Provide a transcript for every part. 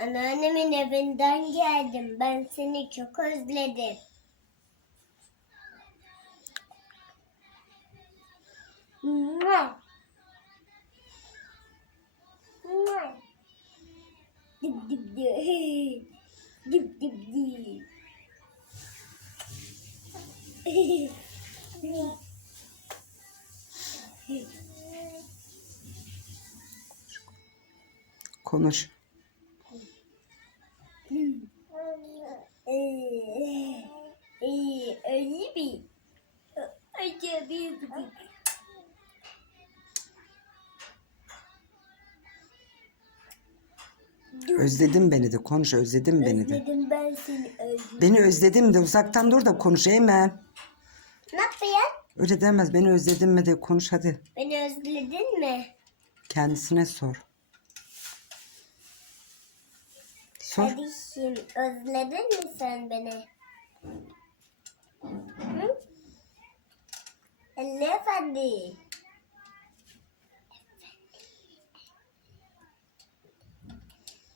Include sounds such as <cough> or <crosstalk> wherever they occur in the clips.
Anneannemin evinden geldim. Ben seni çok özledim. Mua. Mua. Dip dip <laughs> dip. Dip dip dip. Konuş. Ee, ee, öyle mi? Bir Özledin beni de konuş özledin beni de. Özledim ben seni özledim. Beni özledim de uzaktan dur da konuş Eymen. Ne yapıyorsun? Öyle demez beni özledin mi de konuş hadi. Beni özledin mi? Kendisine sor. Sor. Kardeşim özledin mi sen beni? Efendi.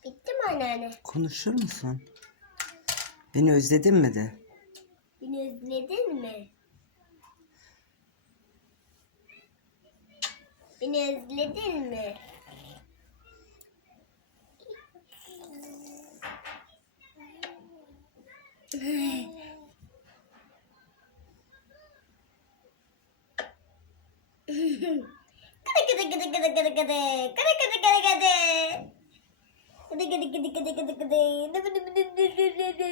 Bitti mi anneanne? Konuşur musun? Beni özledin mi de? Beni özledin mi? Beni özledin mi? <laughs> Kıdı kıdı kıdı kıdı kıdı kıdı. Kıdı kıdı kıdı kıdı. Kıdı kıdı kıdı kıdı kıdı kıdı.